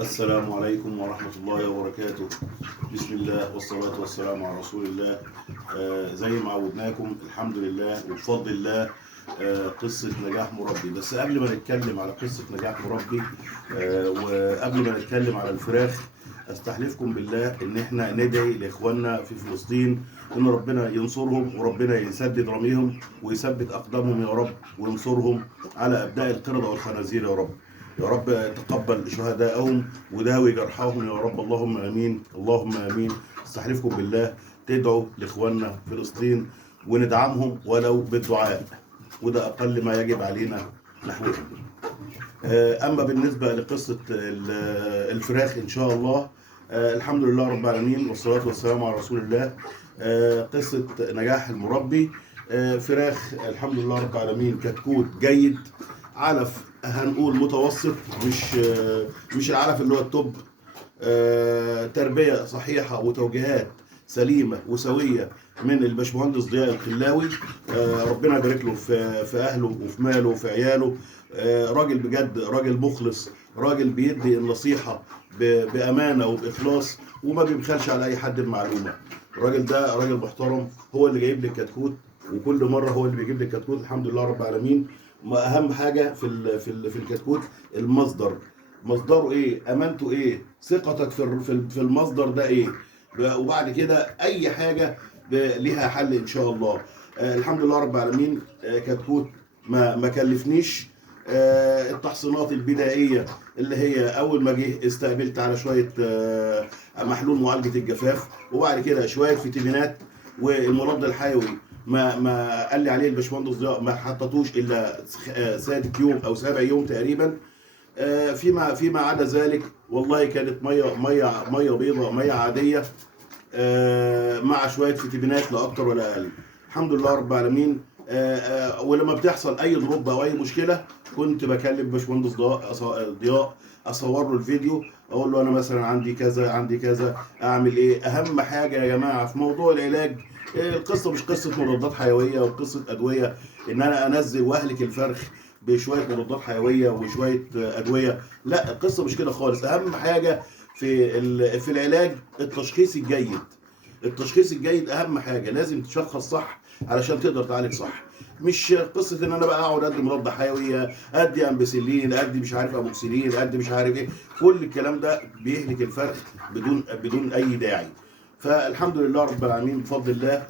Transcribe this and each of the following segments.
السلام عليكم ورحمة الله وبركاته. بسم الله والصلاة والسلام على رسول الله. زي ما عودناكم الحمد لله وبفضل الله. قصة نجاح مربي. بس قبل ما نتكلم على قصة نجاح مربي وقبل ما نتكلم على الفراخ، استحلفكم بالله ان احنا ندعي لاخواننا في فلسطين ان ربنا ينصرهم وربنا يسدد رميهم ويثبت اقدامهم يا رب، وينصرهم على ابناء القردة والخنازير يا رب. يا رب تقبل شهدائهم وداوي جرحاهم يا رب، اللهم امين اللهم امين. استحلفكم بالله تدعوا لاخواننا فلسطين وندعمهم ولو بالدعاء، وده اقل ما يجب علينا نحوهم. اما بالنسبه لقصه الفراخ ان شاء الله، الحمد لله رب العالمين والصلاه والسلام على رسول الله. قصه نجاح المربي. فراخ الحمد لله رب العالمين، كتكوت جيد، علف هنقول متوسط، مش العلف اللي هو التوب. تربيه صحيحه وتوجيهات سليمه وسويه من الباشمهندس ضياء الخلاوي. ربنا يبارك له في اهله وفي ماله وفي عياله. راجل بجد، راجل مخلص، راجل بيدي النصيحه بامانه وباخلاص وما بيبخلش على اي حد بمعلومه. الراجل ده راجل محترم، هو اللي جايب لي الكتكوت، وكل مره هو اللي بيجيب لي الكتكوت الحمد لله رب العالمين. اهم حاجه في الكتكوت المصدر. مصدره ايه؟ امانته ايه؟ ثقتك في المصدر ده ايه؟ وبعد كده اي حاجه ليها حل ان شاء الله. الحمد لله رب العالمين. كتكوت ما كلفنيش. التحصينات البدائيه اللي هي اول ما جه استقبلت على شويه محلول معالجه الجفاف، وبعد كده شويه فيتامينات، والمضاد الحيوي ما قال لي عليه الباشمهندس ضياء ما حطتوش الا سادس يوم او سابع يوم تقريبا. فيما عدا ذلك والله كانت ميه بيضاء، ميه عاديه، مع شويه فيتامينات لا اكتر ولا اقل. الحمد لله رب العالمين. ولما بتحصل اي ضربه او اي مشكله كنت بكلم باشمهندس ضياء اصور له الفيديو، اقول له انا مثلا عندي كذا عندي كذا اعمل ايه. اهم حاجه يا جماعه في موضوع العلاج، القصه مش قصه مضادات حيويه وقصه ادويه ان انا انزل واهلك الفرخ بشويه مضادات حيويه وشويه ادويه. لا، القصه مش كده خالص. اهم حاجه في العلاج التشخيص الجيد. التشخيص الجيد اهم حاجه، لازم تشخص صح علشان تقدر تعالج صح. مش قصه ان انا بقى اقعد ادي مضاد حيوي، ادي امبيسيلين، ادي مش عارف اموكسيلين، ادي مش عارف ايه. كل الكلام ده بيهلك الفرخ بدون اي داعي. فالحمد لله رب العالمين بفضل الله.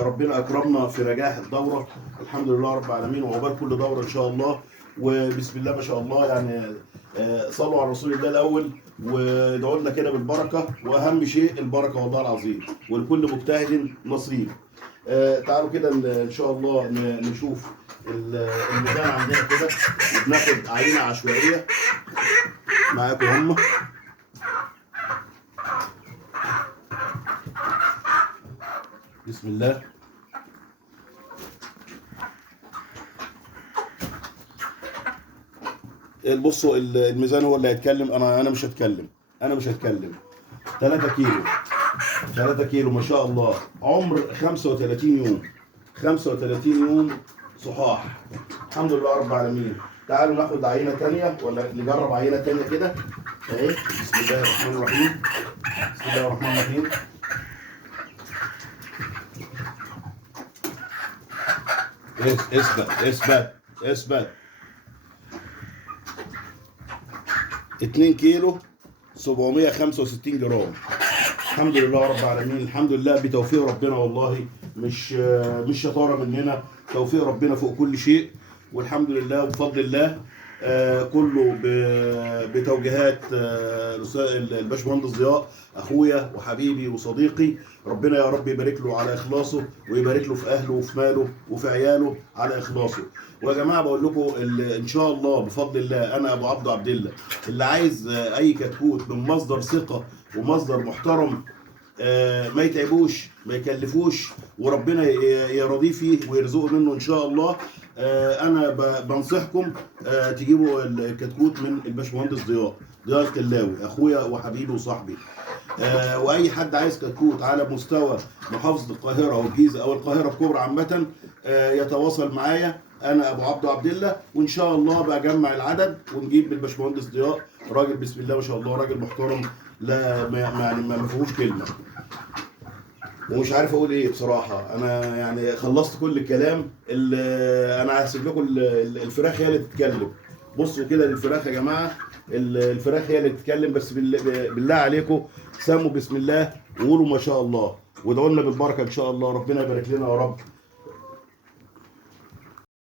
ربنا اكرمنا في نجاح الدوره الحمد لله رب العالمين، وعقبال كل دوره ان شاء الله. وبسم الله ما شاء الله يعني. صلوا على رسول الله الاول وادعوا لنا كده بالبركه، واهم شيء البركه والله العظيم، ولكل مجتهد نصيب. تعالوا كده ان شاء الله نشوف الميزان عندنا كده، وبناخد عينه عشوائيه معاكم هم. بسم الله. بصوا الميزان هو اللي هيتكلم، انا مش هتكلم، انا مش هتكلم. 3 كيلو، 3 كيلو ما شاء الله، عمر 35 يوم، 35 يوم صحاح الحمد لله رب العالمين. تعالوا ناخد عينه ثانيه ولا نجرب عينه ثانيه كده اهي. بسم الله الرحمن الرحيم، بسم الله الرحمن الرحيم. اثبت اثبت اثبت. 2 كيلو 765 جرام الحمد لله رب العالمين. الحمد لله بتوفيق ربنا والله، مش شطاره مننا، توفيق ربنا فوق كل شيء. والحمد لله وبفضل الله. كله بتوجيهات الباشمهندس ضياء اخويا وحبيبي وصديقي. ربنا يا رب يبارك له على اخلاصه، ويبارك له في اهله وفي ماله وفي عياله على اخلاصه. ويا جماعه بقول لكم ان شاء الله بفضل الله انا ابو عبد الله، اللي عايز اي كتكوت من مصدر ثقه ومصدر محترم، ما يتعبوش ما يكلفوش، وربنا يرضيه فيه ويرزقه منه ان شاء الله. انا بنصحكم تجيبوا الكتكوت من الباشمهندس ضياء الخلاوي اخويا وحبيبي وصاحبي. واي حد عايز كتكوت على مستوى محافظه القاهره والجيزه او القاهره الكبرى عامه، يتواصل معايا انا ابو عبد الله، وان شاء الله بجمع العدد ونجيب الباشمهندس ضياء، راجل بسم الله ما شاء الله، راجل محترم، لا يعني ما فيهوش كلمه. ومش عارف اقول ايه بصراحه، انا يعني خلصت كل الكلام. انا هسيب لكم الفراخ هي اللي تتكلم. بصوا كده للفراخ يا جماعه، الفراخ هي اللي تتكلم. بس بالله عليكم سموا بسم الله وقولوا ما شاء الله، وادعوا لنا بالبركه ان شاء الله. ربنا يبارك لنا يا رب.